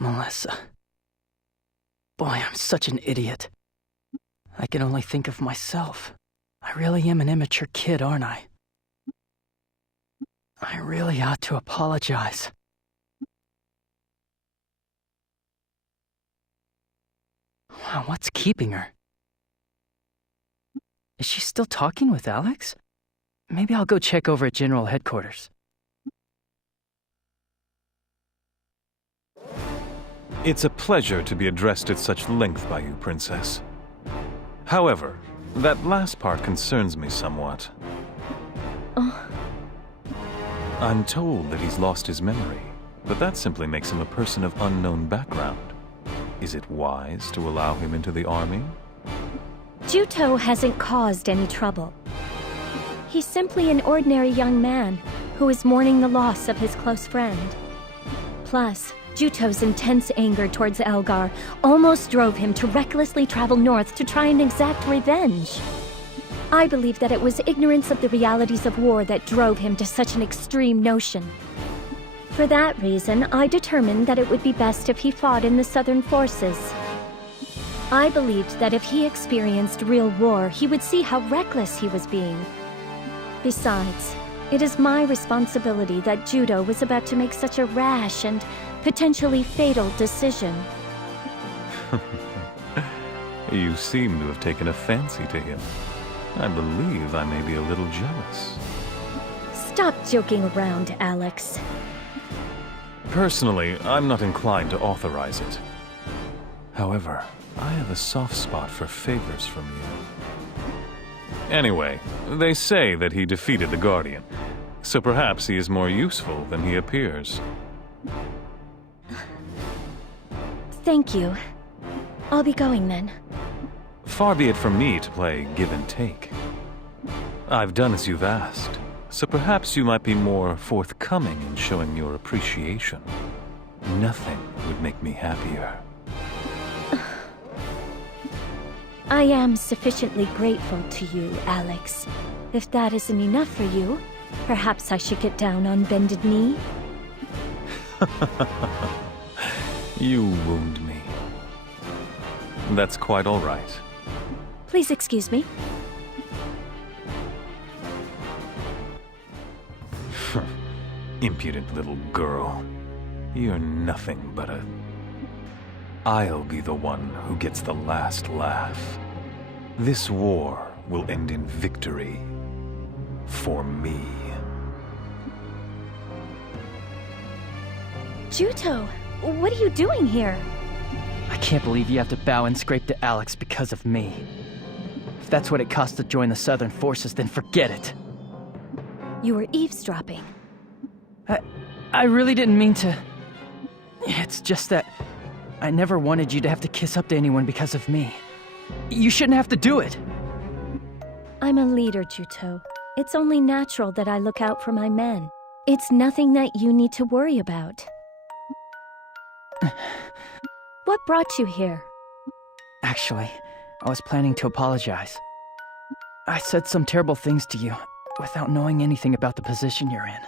Melissa. Boy, I'm such an idiot. I can only think of myself. I really am an immature kid, aren't I? I really ought to apologize. Wow, what's keeping her? Is she still talking with Alex? Maybe I'll go check over at General Headquarters. It's a pleasure to be addressed at such length by you, Princess. However, that last part concerns me somewhat. I'm told that he's lost his memory, but that simply makes him a person of unknown background. Is it wise to allow him into the army? Juto hasn't caused any trouble. He's simply an ordinary young man who is mourning the loss of his close friend. Plus, Juto's intense anger towards Elgar almost drove him to recklessly travel north to try and exact revenge. I believe that it was ignorance of the realities of war that drove him to such an extreme notion. For that reason, I determined that it would be best if he fought in the Southern forces. I believed that if he experienced real war, he would see how reckless he was being. Besides, it is my responsibility that Juto was about to make such a rash and potentially fatal decision. You seem to have taken a fancy to him. I believe I may be a little jealous. Stop joking around, Alex. Personally, I'm not inclined to authorize it. However, I have a soft spot for favors from you. Anyway, they say that he defeated the Guardian, so perhaps he is more useful than he appears. Thank you. I'll be going then. Far be it from me to play give and take. I've done as you've asked, so perhaps you might be more forthcoming in showing your appreciation. Nothing would make me happier. I am sufficiently grateful to you, Alex. If that isn't enough for you, perhaps I should get down on bended knee? You wound me. That's quite all right. Please excuse me. Impudent little girl. You're nothing but a... I'll be the one who gets the last laugh. This war will end in victory. For me. Juto, what are you doing here? I can't believe you have to bow and scrape to Alex because of me. If that's what it costs to join the Southern forces, then forget it. You were eavesdropping. I really didn't mean to... It's just that I never wanted you to have to kiss up to anyone because of me. You shouldn't have to do it. I'm a leader, Juto. It's only natural that I look out for my men. It's nothing that you need to worry about. What brought you here? Actually, I was planning to apologize. I said some terrible things to you without knowing anything about the position you're in.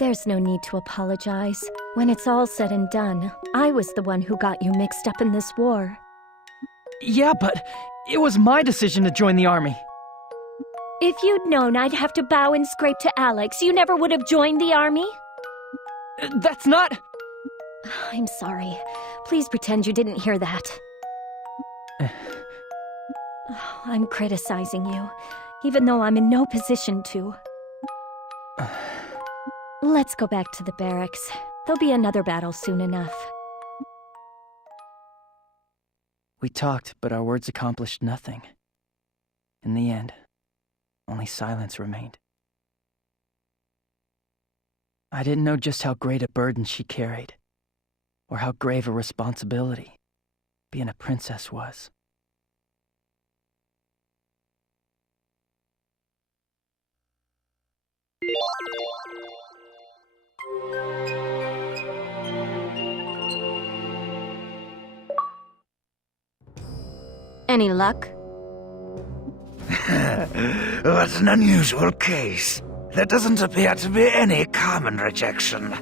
There's no need to apologize. When it's all said and done, I was the one who got you mixed up in this war. Yeah, but it was my decision to join the army. If you'd known I'd have to bow and scrape to Alex, you never would have joined the army? That's not... I'm sorry. Please pretend you didn't hear that. I'm criticizing you, even though I'm in no position to. Let's go back to the barracks. There'll be another battle soon enough. We talked, but our words accomplished nothing. In the end, only silence remained. I didn't know just how great a burden she carried, or how grave a responsibility being a princess was. Any luck? What an unusual case. There doesn't appear to be any common rejection.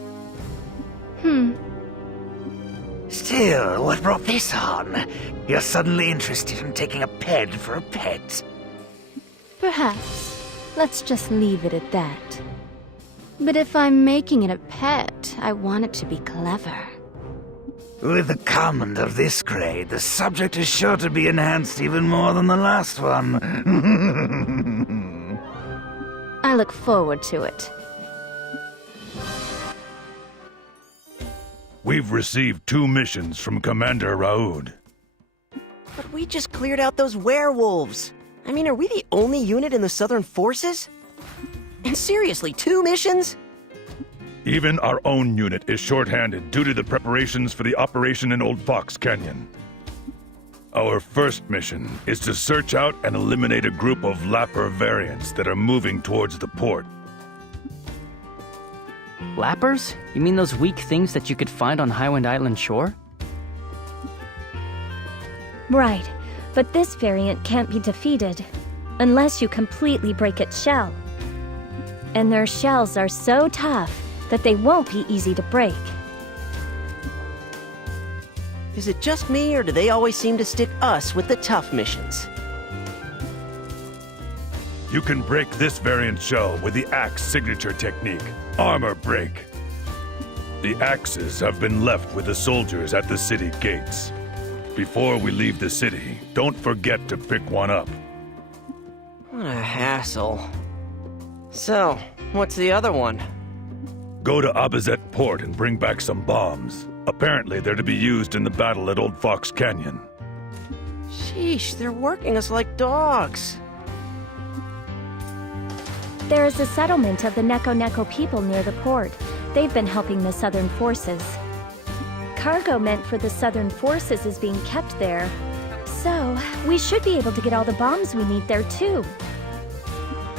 Still, what brought this on? You're suddenly interested in taking a ped for a pet. Perhaps. Let's just leave it at that. But if I'm making it a pet, I want it to be clever. With the command of this grade, the subject is sure to be enhanced even more than the last one. I look forward to it. We've received 2 missions from Commander Raoud. But we just cleared out those werewolves. I mean, are we the only unit in the Southern Forces? And seriously, 2 missions? Even our own unit is shorthanded due to the preparations for the operation in Old Fox Canyon. Our first mission is to search out and eliminate a group of Lapper variants that are moving towards the port. Lappers? You mean those weak things that you could find on Highwind Island shore? Right, but this variant can't be defeated unless you completely break its shell. And their shells are so tough that they won't be easy to break. Is it just me, or do they always seem to stick us with the tough missions? You can break this variant shell with the axe signature technique, armor break. The axes have been left with the soldiers at the city gates. Before we leave the city, don't forget to pick one up. What a hassle. So, what's the other one? Go to Abazet Port and bring back some bombs. Apparently, they're to be used in the battle at Old Fox Canyon. Sheesh, they're working us like dogs. There is a settlement of the Neko people near the port. They've been helping the Southern Forces. Cargo meant for the Southern Forces is being kept there. So, we should be able to get all the bombs we need there too.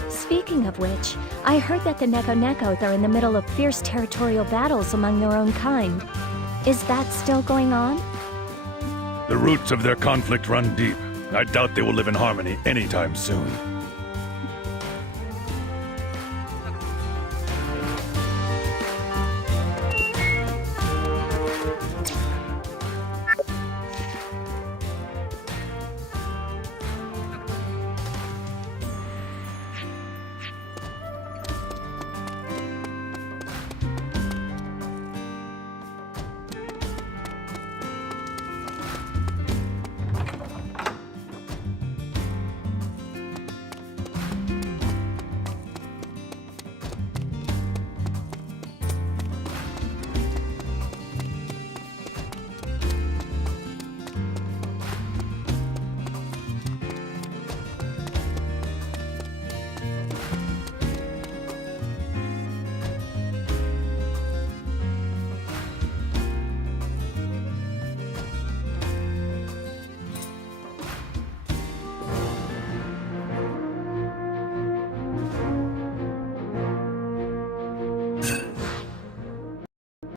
Speaking of which, I heard that the Neko are in the middle of fierce territorial battles among their own kind. Is that still going on? The roots of their conflict run deep. I doubt they will live in harmony anytime soon.